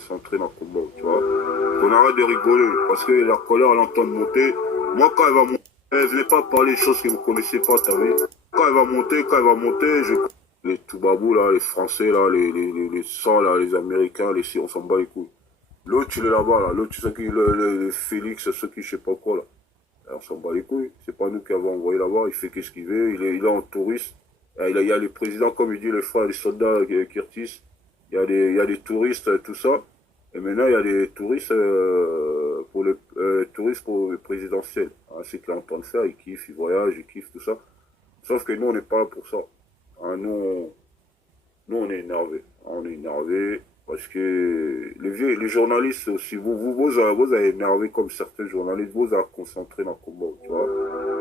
concentrer dans le combat, tu vois. Qu'on arrête de rigoler, parce que la colère, elle entend monter. Moi, quand elle va monter, venez pas parler des choses que vous connaissez pas, t'as vu. Quand elle va monter, je... Les Toubabou, là, les Français, là, les Sangs, là, les Américains, on s'en bat les couilles. L'autre, il est là-bas, là. L'autre, ceux qui, le Félix, ceux qui, je sais pas quoi, là. On s'en bat les couilles. C'est pas nous qui avons envoyé là-bas. Il fait qu'est-ce qu'il veut. Il est en touriste. Il y a les présidents, comme il dit, les frères, les soldats, Curtis. Il y a des touristes, tout ça. Et maintenant, il y a des touristes pour le présidentiel. Hein, c'est qu'ils entendent faire. Ils kiffent, ils voyagent, ils kiffent, tout ça. Sauf que nous, on n'est pas là pour ça. Hein, nous, on est énervés. Hein, on est énervés. Parce que les journalistes aussi, vous avez énervé comme certains journalistes, vous avez concentré dans le combat, tu vois.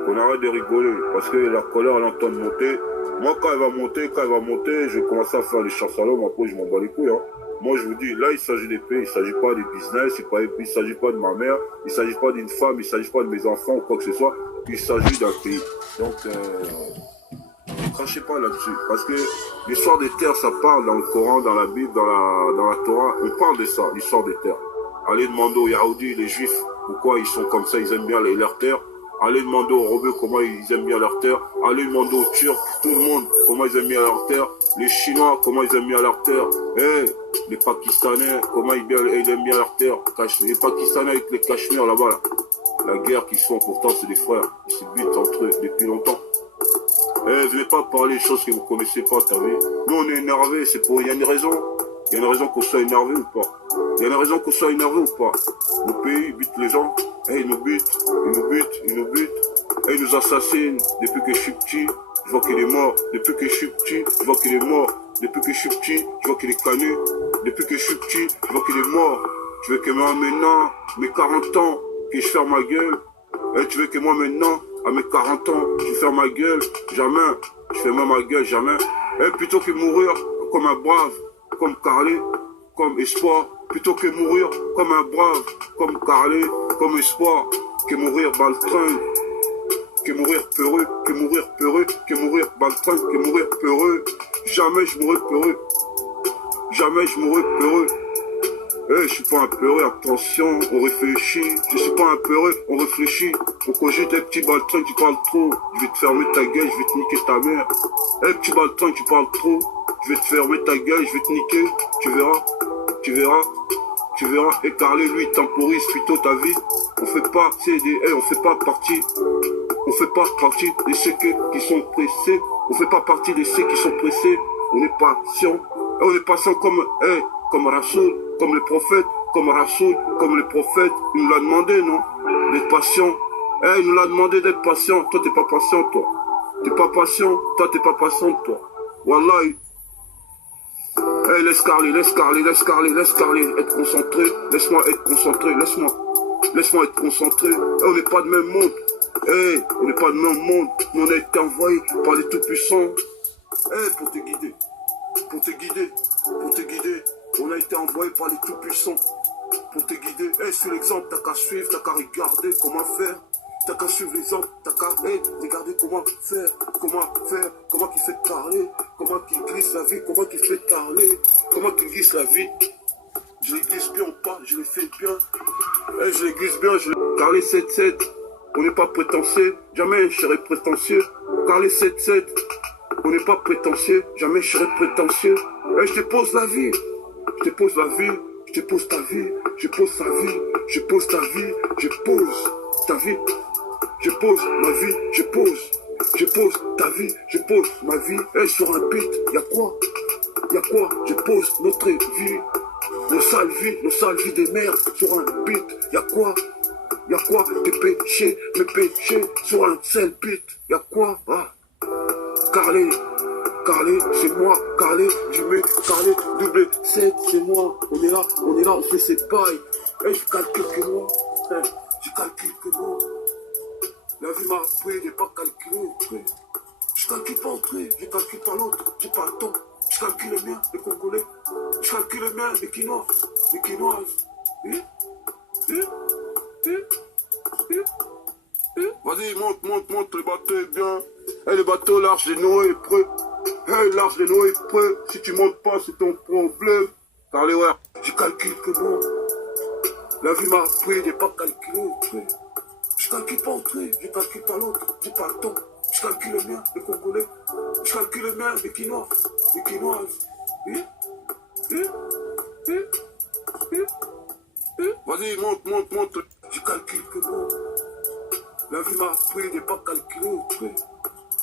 Qu'on arrête de rigoler, parce que la colère, elle entend monter. Moi, quand elle va monter, je vais commencer à faire les chasses à l'homme, après je m'en bats les couilles, hein. Moi, je vous dis, là, il s'agit des pays, il ne s'agit pas des business, il ne s'agit pas de ma mère, il ne s'agit pas d'une femme, il ne s'agit pas de mes enfants ou quoi que ce soit, il s'agit d'un pays. Donc, ne crachez pas là-dessus, parce que l'histoire des terres, ça parle dans le Coran, dans la Bible, dans la Torah, on parle de ça, l'histoire des terres. Allez demander aux Yahoudis, les Juifs, pourquoi ils sont comme ça, ils aiment bien leurs terres. Allez demander aux Rebeux comment ils aiment bien leurs terres. Allez demander aux Turcs, tout le monde, comment ils aiment bien leurs terres. Les Chinois, comment ils aiment bien leurs terres. Les Pakistanais, comment ils aiment bien leurs terres. Les Pakistanais avec les Cachemires là-bas, là. La guerre qu'ils font, pourtant, c'est des frères. Ils se butent entre eux depuis longtemps. Venez pas parler des choses que vous connaissez pas, t'as vu. Nous, on est énervés, c'est pour... Il y a une raison. Il y a une raison qu'on soit énervé ou pas. Il y a une raison qu'on soit énervé ou pas. Nos pays, ils butent les gens. Ils nous butent. Ils nous assassinent. Depuis que je suis petit, je vois qu'il est mort. Depuis que je suis petit, je vois qu'il est mort. Depuis que je suis petit, je vois qu'il est connu. Depuis que je suis petit, je vois qu'il est mort. Tu veux que moi maintenant, mes 40 ans, que je ferme ma gueule. Tu veux que moi maintenant, à mes 40 ans, je ferme ma gueule. Jamais. Je ferme ma gueule, jamais. Plutôt que mourir comme un brave, comme Carlé, comme espoir, plutôt que mourir comme un brave, comme Carlé, comme espoir, que mourir baltringue, que mourir peureux, que mourir baltringue, que mourir peureux. Jamais je mourrai peureux. Jamais je mourrai peureux. Je suis pas un peureux, attention, on réfléchit. Je suis pas un peureux, on réfléchit. Pourquoi j'ai des petits baltringues, tu parles trop. Je vais te fermer ta gueule, je vais te niquer ta mère. Petit baltringue, tu parles trop. Je vais te fermer ta gueule, je vais te niquer. Tu verras. Et Carlé, lui, il temporise plutôt ta vie. On fait pas partie de ceux qui sont pressés. On fait pas partie de ceux qui sont pressés. On est patient. On est patient comme Rassoul, comme les prophètes, comme Rassoul, comme les prophètes. Il nous l'a demandé, non? D'être patient. Il nous l'a demandé d'être patient. Toi, t'es pas patient, toi. T'es pas patient. Toi, t'es pas patient, toi. Wallahi. Laisse Carlé, être concentré. Laisse-moi être concentré, laisse-moi être concentré. On n'est pas de même monde. On n'est pas de même monde. Nous, on a été envoyés par les tout-puissants. Pour te guider. On a été envoyés par les tout-puissants. Pour te guider. Sur l'exemple, t'as qu'à suivre, t'as qu'à regarder comment faire. T'as qu'à suivre l'exemple, t'as qu'à regarder comment qu'il fait parler, comment qu'il glisse la vie, comment qu'il fait parler, comment qu'il glisse la vie. Je les glisse bien ou pas, je les fais bien. Je les glisse bien, Carlé 7-7, on n'est pas prétentieux, jamais je serai prétentieux. Carlé 7-7, on n'est pas prétentieux, jamais je serai prétentieux. Je te pose la vie, je pose ta vie, je pose ta vie, je pose ta vie, je pose ta vie. Je pose ma vie, je pose ta vie, je pose ma vie. Sur un beat, y'a quoi? Je pose notre vie, nos sales vies des mères sur un beat. Y'a quoi? Tes péchés, mes péchés sur un seul beat. Y'a quoi? Carlé, c'est moi, Carlé, Carlé, double 7, c'est moi. On est là, on fait ses bails. Je calcule que moi. La vie m'a appris de pas calculer. Je calcule pas entre eux, je calcule pas l'autre, j'ai pas le temps. Je calcule le mien, les Congolais. Je calcule le mien, les Quinoises. Vas-y, monte, le bateau est bien. Le bateau, l'arche de Noé est prêt. L'arche de Noé est prêt. Si tu montes pas, c'est ton problème. Carlé, ouais. Je calcule que non. La vie m'a appris de pas calculer au truc. Je calcule pas au truc, je calcule pas l'autre, j'ai pas le temps. Je calcule le mien, les Congolais. Je calcule le mien, les Quinois, les Quinoises. Vas-y, monte, monte, monte. Je calcule que non. La vie m'a appris de pas calculer au truc.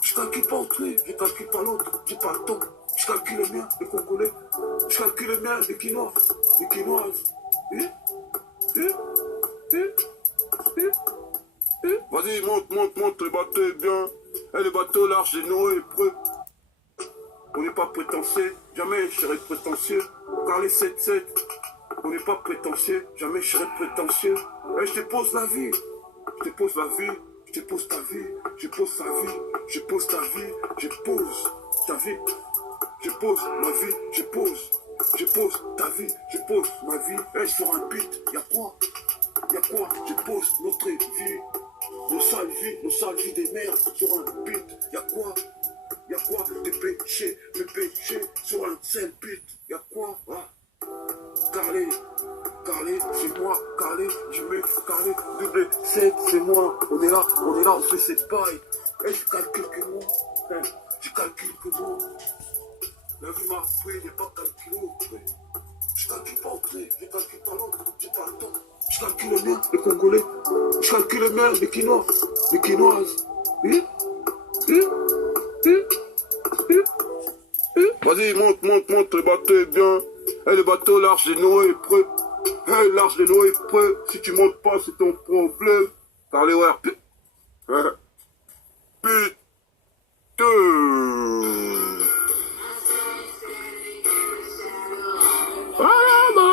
Je calcule pas au truc, je calcule pas l'autre, j'ai pas le temps. Je calcule le mien, les Congolais. Je calcule le mien, les Quinois, les Quinoises. Vas-y, monte, monte, monte, le bateau est bien. Et le bateau large de Noé est prêt. On n'est pas prétentieux, jamais je serai prétentieux. Car les 7-7, on n'est pas prétentieux, jamais je serai prétentieux. Et je te pose la vie, je te pose la vie, je te pose ta vie, je pose ta vie, je pose ta vie, je pose ta vie, je pose ma vie, je pose ta vie, je pose ma vie. Et sur un beat, y'a quoi? Y'a quoi? Je pose notre vie, nos sales vies des mères sur un beat. Y'a quoi? Y'a quoi? Mes péchés sur un seul beat. Y'a quoi? Ah. Carlé, c'est moi. Carlé, je mets Carlé, double 7, c'est moi. On est là, on fait cette paille. Et je calcule que moi. Je calcule que moi. La vie m'a appris de pas calculer au truc. Je calcule pas au truc, je calcule pas l'autre, j'ai pas le temps. Je calcule le mien, les Congolais. Je calcule le mien, les Quinois, les Quinoises. Vas-y, monte, monte, monte, le bateau est bien. Et le bateau large de Noé est prêt. Hey, large de Noé est prêt. Si tu montes pas, c'est ton problème. Car les ouais, putain. Ah,